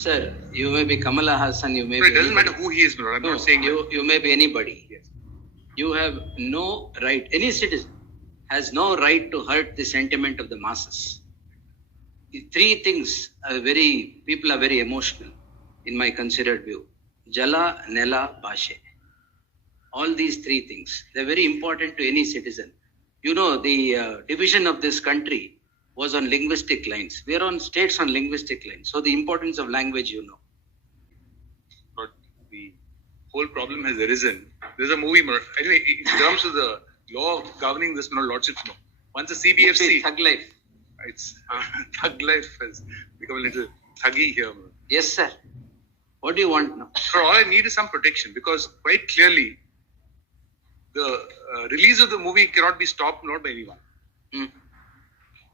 Sir, you may be Kamal Haasan, you may No, be. it doesn't anybody. matter who he is, Lord. I'm No, not saying you may be anybody. Yes. You have no right, any citizen has no right to hurt the sentiment of the masses. The three things people are very emotional in my considered view. Jala, Nela, Bhashe. All these three things, they're very important to any citizen. You know, the division of this country was on linguistic lines. We are on states on linguistic lines. So the importance of language, you know. But the whole problem has arisen. There's a movie, anyway, in terms of the law governing this, lordships, once a CBFC, Thug life. it's thug life has become a little thuggy here. Yes, sir. What do you want now? For all I need is some protection, because quite clearly the release of the movie cannot be stopped, not by anyone. Mm.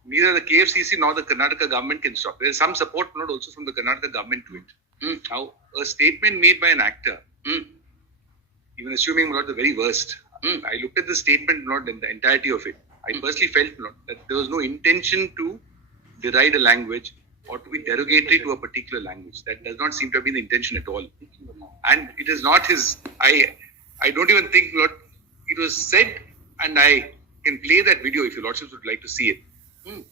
Neither the KFCC nor the Karnataka government can stop. There is some support, not also from the Karnataka government to it. Now, a statement made by an actor, even assuming not the very worst, I looked at the statement, not in the entirety of it. I personally felt that there was no intention to deride a language or to be derogatory to a particular language. That does not seem to have been the intention at all. And it is not his. I don't even think, Lord, it was said, and I can play that video if your Lordships would like to see it. No,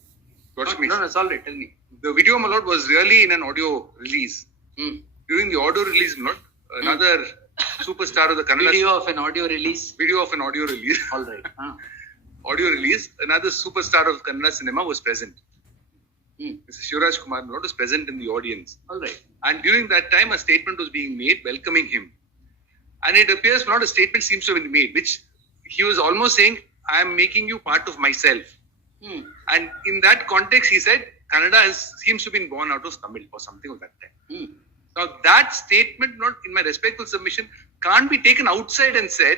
it's all right. Tell me. The video, my lord, was really in an audio release. During the audio release, my lord, another superstar of the Kannada... Video of an audio release? Video of an audio release. All right. Audio release. Another superstar of Kannada cinema was present. Mr. Shivraj Kumar, my lord, was present in the audience. All right. And during that time, a statement was being made welcoming him. And it appears, my lord, a statement seems to have been made, which he was almost saying, I am making you part of myself. And in that context, he said, Kannada seems to have been born out of Tamil or something of that type. Now, that statement, not in my respectful submission, can't be taken outside and said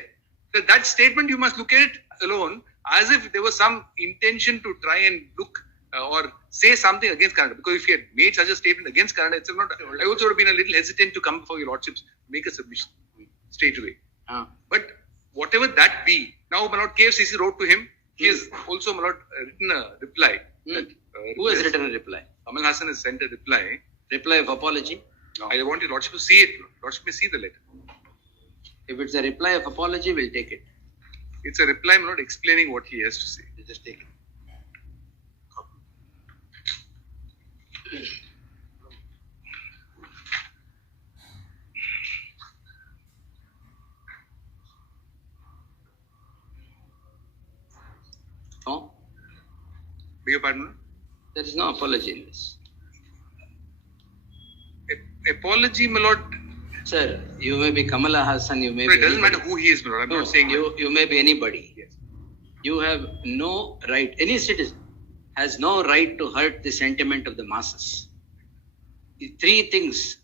that statement, you must look at it alone as if there was some intention to try and look or say something against Kannada. Because if he had made such a statement against Kannada, it's not. I also would have been a little hesitant to come before your lordships, make a submission straight away. But whatever that be, now, my lord, KFCC wrote to him. He has also, my lord, written a reply. Who has written a reply? Kamal Haasan has sent a reply. Reply of apology? I want your lordship to see it. Lordship may see the letter. If it's a reply of apology, we'll take it. It's a reply, my lord, explaining what he has to say. We'll just take it. No? Beg your pardon? There is no apology in this. Apology, my lord. Sir, you may be Kamal Haasan, you may No, be. it doesn't anybody. matter who he is, my lord. I'm No, not saying you may be anybody. Yes. You have no right, any citizen has no right to hurt the sentiment of the masses. The three things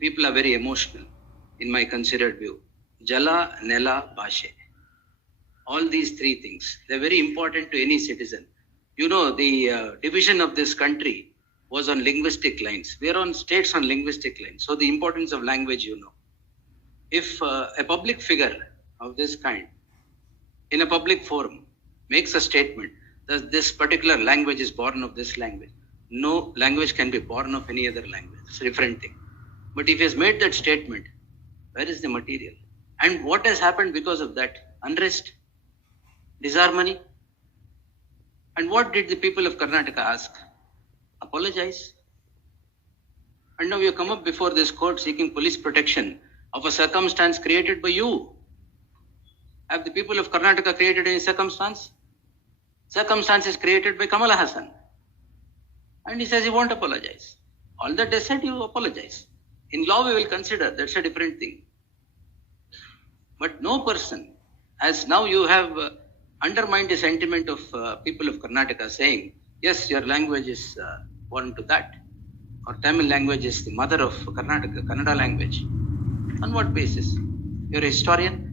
people are very emotional in my considered view. Jala, Nela, Bhashe. All these three things, they're very important to any citizen. You know, the division of this country was on linguistic lines. We are on states on linguistic lines. So the importance of language, you know. If a public figure of this kind, in a public forum, makes a statement that this particular language is born of this language, no language can be born of any other language. It's a different thing. But if he has made that statement, where is the material? And what has happened because of that? Unrest, disharmony. And what did the people of Karnataka ask? Apologize. And now you come up before this court seeking police protection of a circumstance created by you. Have the people of Karnataka created any circumstance? Circumstance is created by Kamal Haasan. And he says he won't apologize. All that they said, you apologize. In law, we will consider that's a different thing. But no person, as now you have undermined the sentiment of people of Karnataka saying, yes, your language is born to that. Or Tamil language is the mother of Karnataka, Kannada language. On what basis? You're a historian?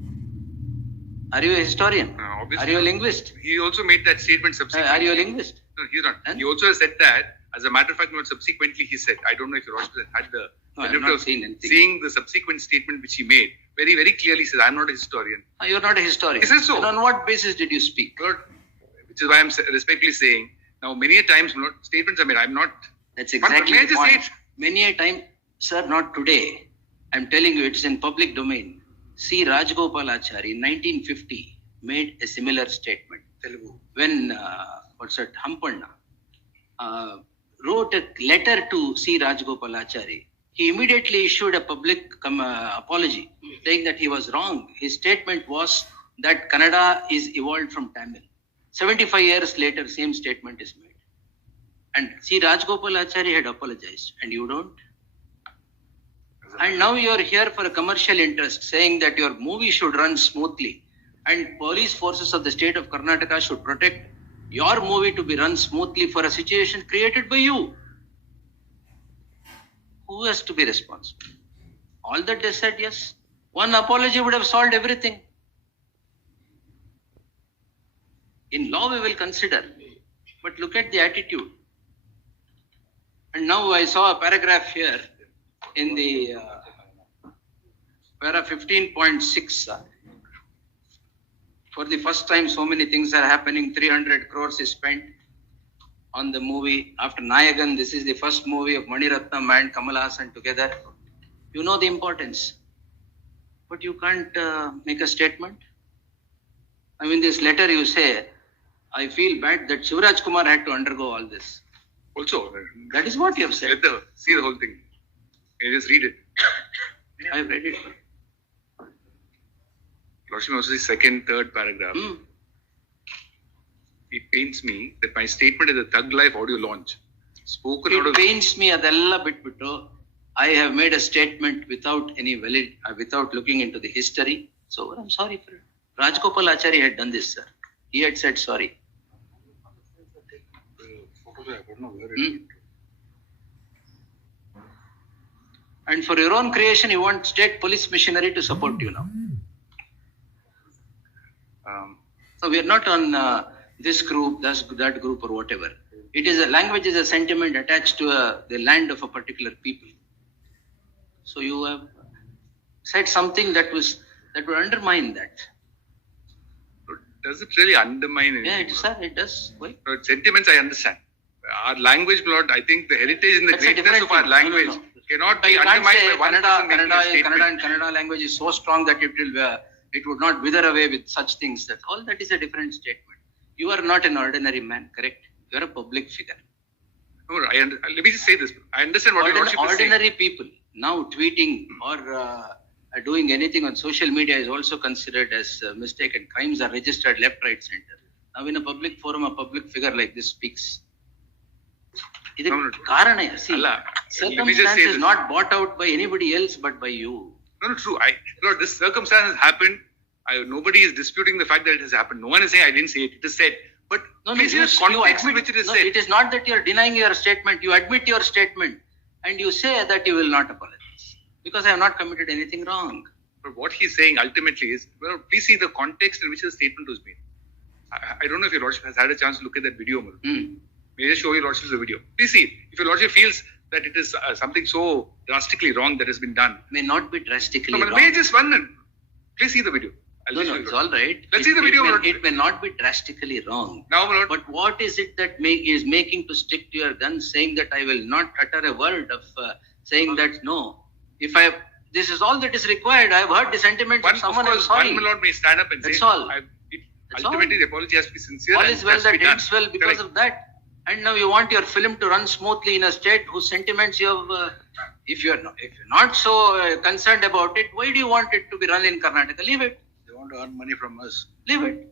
Are you a historian? Are you a linguist? He also made that statement subsequently. Are you a linguist? No, he's not. And? He also said that, as a matter of fact, not subsequently he said, I don't know if your Lordship had the benefit of seeing the subsequent statement which he made. Very, very clearly says, I'm not a historian. You're not a historian. He says so. And on what basis did you speak? Lord, which is why I'm respectfully saying, now many a times statements are made. I'm not. That's exactly May I the just point. say it? Many a time, sir, not today. I'm telling you, it's in public domain. C. Rajgopalachari in 1950 made a similar statement. Telugu. When, Hampanna wrote a letter to C. Rajgopalachari, he immediately issued a public apology, saying that he was wrong. His statement was that Kannada is evolved from Tamil. 75 years later, same statement is made. And C. Rajgopalachari had apologized, and you don't. And now you are here for a commercial interest, saying that your movie should run smoothly, and police forces of the state of Karnataka should protect your movie to be run smoothly for a situation created by you. Who has to be responsible? All that they said, yes. One apology would have solved everything. In law, we will consider. But look at the attitude. And now I saw a paragraph here in the para 15.6. For the first time, so many things are happening. 300 crores is spent on the movie. After Nayagan, this is the first movie of Mani Ratnam and Kamal Haasan together. You know the importance. But you can't make a statement. I mean, this letter you say, I feel bad that Shivraj Kumar had to undergo all this. Also, That is what you have said. see the whole thing. You just read it. I have read it. Lordship, also the second, third paragraph. It pains me that my statement is a Thug Life audio launch. Spoken out It of... pains me adella bitbiಟ್ಟು. I have made a statement without any valid, without looking into the history. So I'm sorry for it. Rajgopalachari had done this, sir. He had said sorry. And for your own creation, you want state police machinery to support you now. So we are not on this group, that group, or whatever. It is a language is a sentiment attached to the land of a particular people. So you have said something that would undermine that. Does it really undermine it? Yeah, it does. Why? Sentiments I understand. Our language, Lord, I think the heritage and the That's a greatness of our different thing. language No. cannot But be you can't undermined say by one person making a statement. Kannada language is so strong that it would not wither away with such things. That all that is a different statement. You are not an ordinary man, correct? You are a public figure. No, let me just say this. I understand what your Lordship is saying. Ordinary people now tweeting or doing anything on social media is also considered as a mistake, and crimes are registered left, right, center. Now in a public forum, a public figure like this speaks. Karana, see, circumstance is not bought out by anybody else but by you. No, true. Lord, this circumstance has happened. Nobody is disputing the fact that it has happened. No one is saying I didn't say it. It is said. But please use context in which it is said. It is not that you are denying your statement. You admit your statement and you say that you will not apologize because I have not committed anything wrong. But what he's saying ultimately is, well, please see the context in which the statement was made. I don't know if your Lordship has had a chance to look at that video. May I just show your Lordship the video? Please see. If your Lordship feels that it is something so drastically wrong that has been done. May not be drastically wrong. May I just one? Please see the video. No, it's all right. Let's see the video. It may not be drastically wrong. Now, Lord. But what is it that is making to stick to your guns, saying that I will not utter a word of saying that no. If this is all that is required. I have heard the sentiments of someone else. One Lord may stand up and That's say, all. Ultimately, the apology has to be sincere. All is well that ends well because of that. And now you want your film to run smoothly in a state whose sentiments you have. If you're not so concerned about it, why do you want it to be run in Karnataka? Leave it. They want to earn money from us. Leave it.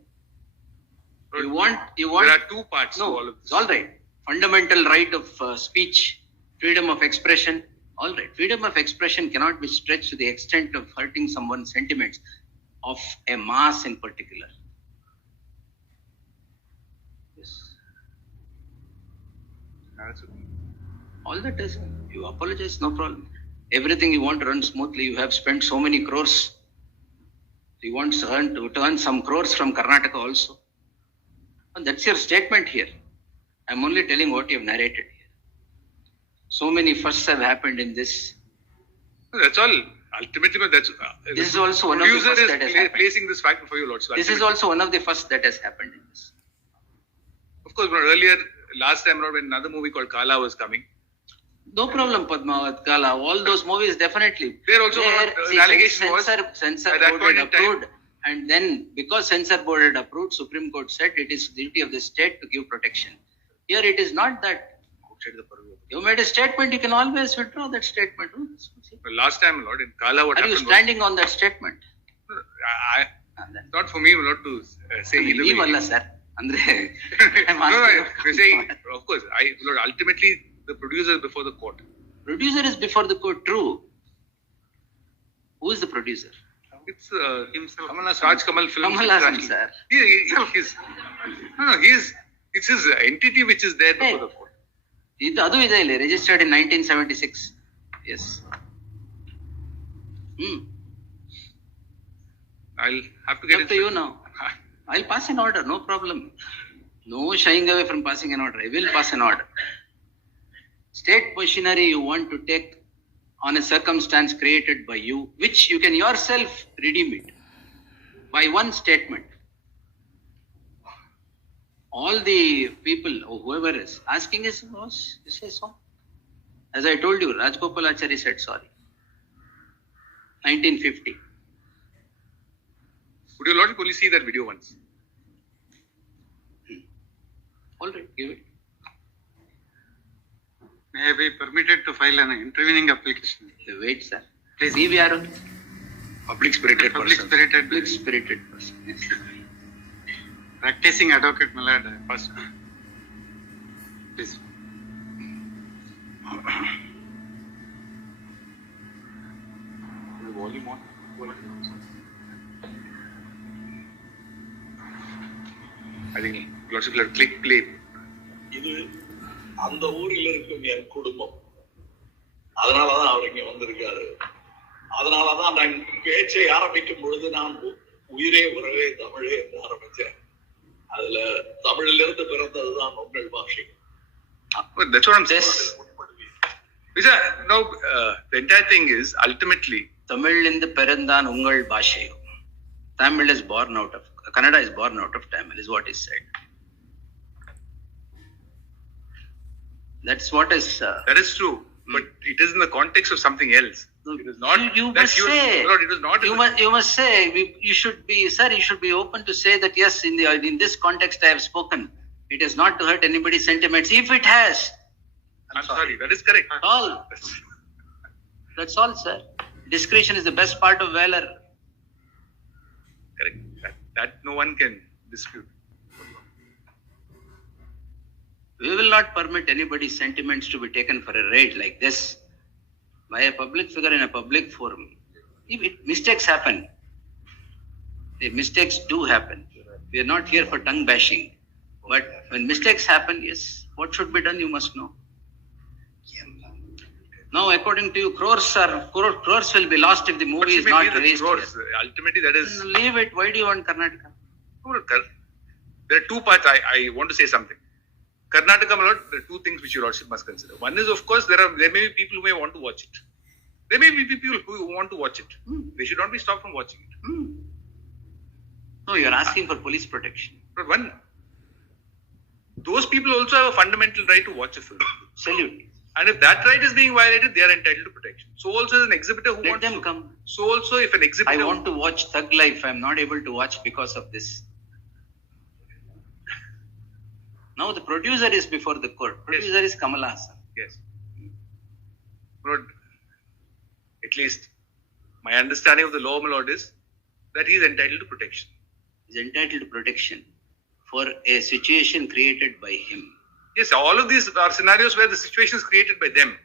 You want. There are two parts to all of this. It's all right. Fundamental right of speech, freedom of expression. All right. Freedom of expression cannot be stretched to the extent of hurting someone's sentiments of a mass in particular. Yes. All that is, you apologize, no problem. Everything you want to run smoothly, you have spent so many crores. You want to earn some crores from Karnataka also. And that's your statement here. I'm only telling what you have narrated here. So many firsts have happened in this. That's all. Ultimately, that's. This is also one of the firsts that has happened. Placing this fact before you, Lord. So this is also one of the firsts that has happened in this. Of course, earlier, last time around, when another movie called Kala was coming, No problem, Padmavat, Kala. All those movies definitely. There also the allegation was censor at that board point had in time- approved, and then because censor board had approved, Supreme Court said it is duty of the state to give protection. Here it is not that. You made a statement, you can always withdraw that statement. Well, last time, Lord, in Kala, what Are you happened standing on that statement? was, not for me, not to say either way. Leave sir. Andre, I'm No, asking. I'm saying, of course, Lord, ultimately, the producer is before the court. Producer is before the court, true. Who is the producer? It's himself. Raj Kamal Films. Kamal Haasan, sir. It's his entity which is there before the court. ಅದು ಇದೆ ಇಲ್ಲಿ registered in 1976. Yes. I'll have to get Up to you now. I'll pass an order, no problem. No shying away from passing an order. I will pass an order. State machinery you want to take on a circumstance created by you, which you can yourself redeem it by one statement. All the people, or whoever is asking is, you say so. As I told you, Rajgopalachari said sorry. 1950. Would your Lordship only see that video once? All right, give it. May I be permitted to file an intervening application? Wait, sir. Please, leave yaru. Public spirited person. Public spirited person. Yes. Practicing advocate, my lord. First, please. Volume on. I think Lordship will click play. இது அந்த ஊரில் இருக்கும் என் குடும்பம். அதனாலதான் அவர் இங்க வந்திருக்காரு. அதனாலதான் நான் பேச்சை ஆரம்பிக்கும் பொழுது நான் உயிரே உறவே தமிழே என்று ஆரம்பிச்சேன். அதுல தமிழிலிருந்து பிறந்ததுதான் உங்கள் பாஷை. That's what I'm saying. No, the entire thing is ultimately தமிழிலிருந்து பிறந்தான் உங்கள் பாஷையோ. Tamil is born out of, Kannada is born out of Tamil, is what is said. That's what is. That is true, but it is in the context of something else. It is not. You that must say. Lord, it is not. You must say. You should be, sir. You should be open to say that yes, in this context, I have spoken. It is not to hurt anybody's sentiments. If it has, I'm sorry. That is correct. all. That's all, sir. Discretion is the best part of valor. Correct. That no one can dispute. We will not permit anybody's sentiments to be taken for a raid like this by a public figure in a public forum. Mistakes happen. The mistakes do happen. We are not here for tongue bashing. But when mistakes happen, yes, what should be done, you must know. Now, according to you, crores will be lost if the movie is not released here. Ultimately, that is. Leave it. Why do you want Karnataka? There are two parts. I want to say something. Karnataka, my lord, there are two things which your lordship must consider. One is, of course, there may be people who may want to watch it. There may be people who want to watch it. They should not be stopped from watching it. No, you are asking for police protection. But those people also have a fundamental right to watch a film. Salute. And if that right is being violated, they are entitled to protection. So also as an exhibitor who Let wants them to. come. So also if an exhibitor. I want to watch Thug Life. I am not able to watch because of this. Now the producer is before the court. Producer is Kamal Haasan. Yes. Lord, at least my understanding of the law, my lord, is that he is entitled to protection. He is entitled to protection for a situation created by him. Yes, all of these are scenarios where the situation is created by them,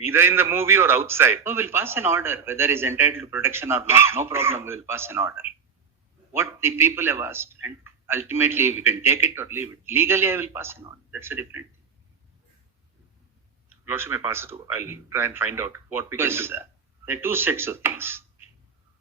either in the movie or outside. We will pass an order whether he is entitled to protection or not. No problem, we will pass an order. What the people have asked, and ultimately we can take it or leave it. Legally, I will pass an order. That's a different thing. Lordship may pass it over. I'll try and find out what we Because can do. there are two sets of things.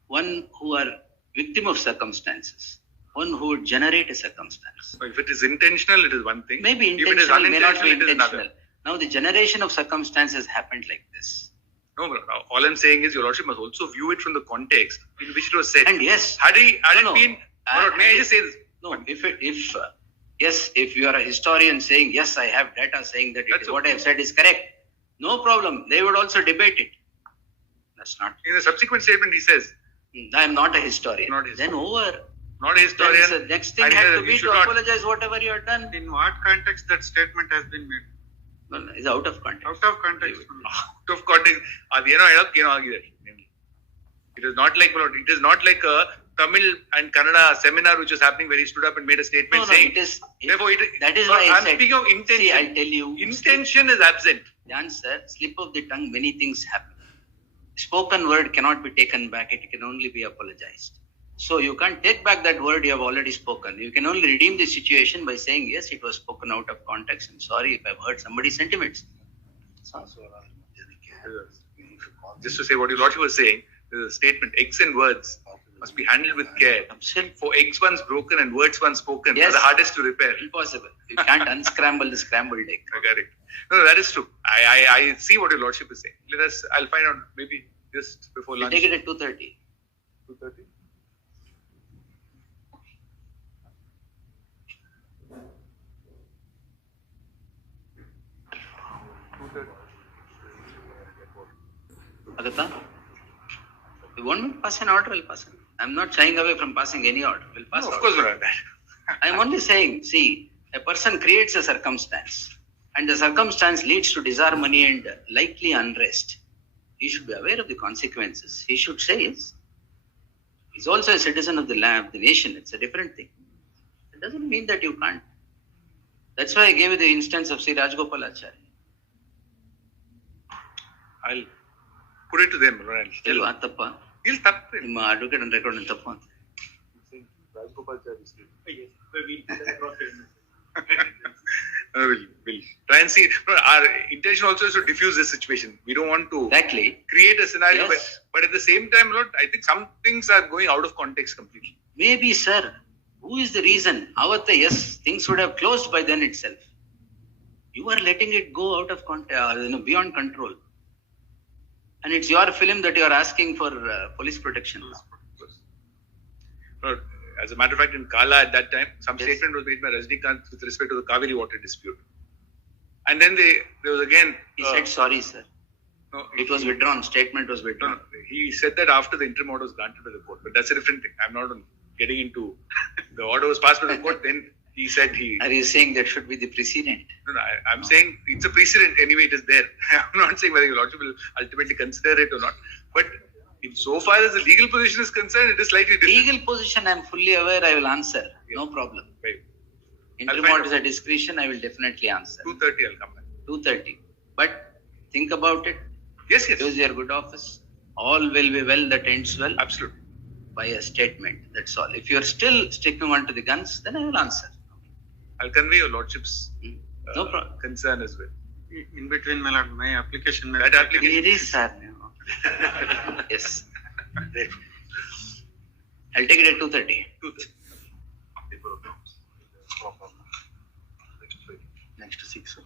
One who are victim of circumstances. One who would generate a circumstance. So if it is intentional, it is one thing. Maybe If it is intentional, may not be unintentional, it is intentional. another. Now the generation of circumstances happened like this. No, my lord. All I'm saying is your lordship must also view it from the context in which it was said. And yes, Had it No, been, my lord, may I just say this? no, if you are a historian saying, yes, I have data saying that That's what I have said is correct. No problem. They would also debate it. That's not. In the subsequent statement, he says, I am not a historian. Not a historian. Then over. not a historian. Then the next thing and had to you be should to not- apologize whatever you have done. In what context that statement has been made? No, it's out of context. Out of context. Out of context. It is not like a Tamil and Kannada seminar which was happening where he stood up and made a statement No, saying. it is. Therefore, That is so why I I'm said. speaking of intention. See, I'll tell you. Intention is absent. The answer, slip of the tongue, many things happen. Spoken word cannot be taken back. It can only be apologized. So you can't take back that word you have already spoken. You can only redeem the situation by saying, yes, it was spoken out of context. I'm sorry if I've hurt somebody's sentiments. Just to say what your lordship was saying, there's a statement, eggs and words must be handled with care. Absolutely. For eggs once broken and words once spoken Yes. are the hardest to repair. Impossible. You can't unscramble the scrambled egg. Correct. No, that is true. I see what your lordship is saying. I'll find out maybe just before We'll lunch. take it at 2:30. 2:30. Agata? You want me to pass an order? I'll pass it. I'm not shying away from passing any order. We'll pass No, of order. course not that. I'm only saying, see, a person creates a circumstance and the circumstance leads to disharmony and likely unrest. He should be aware of the consequences. He should say, yes, he's also a citizen of the land, of the nation. It's a different thing. It doesn't mean that you can't. That's why I gave you the instance of Sri Rajgopalacharya. I'll put it to them. Right? Tell ತಪ್ಪ He'll tap him. ನಿಮ್ಮ advocate ಅನ್ನು record ತಪ್ಪು ಅಂತ. We'll try and see. No, our intention also is to diffuse this situation. We don't want to Exactly. create a scenario, Yes. but at the same time, Lord, I think some things are going out of context completely. Maybe, sir. Who is the reason? Avatta, yes, things would have closed by then itself. You are letting it go out of beyond control. And it's your film that you are asking for police protection. Lord, as a matter of fact, in Kala at that time, some Yes. statement was made by Rajnikant with respect to the Kaveri water dispute. And then there was again. He said sorry, sir. No, It was withdrawn. Statement was No, withdrawn. he said that after the interim order was granted by the court, but that's a different thing. I'm not getting into the order was passed by the court. Then he said he. Are you saying that should be the precedent? No, I'm saying it's a precedent anyway. It is there. I'm not saying whether your lordship will ultimately consider it or not. But in so far as the legal position is concerned, it is slightly different. Legal position, I'm fully aware. I will answer. No problem. Right. Interim I'll find order is a discretion. I will definitely answer. 2:30, I'll come back. 2:30. But think about it. Yes, yes, Use your good office. All will be well that ends well. absolutely. By a statement. That's all. If you're still sticking on to the guns, then I will answer. I'll convey your lordship's No problem. concern as well. In between, my lord, my application. That application. It is, sir. Yes. I'll take it at 2:30. 2:30. Next to 6.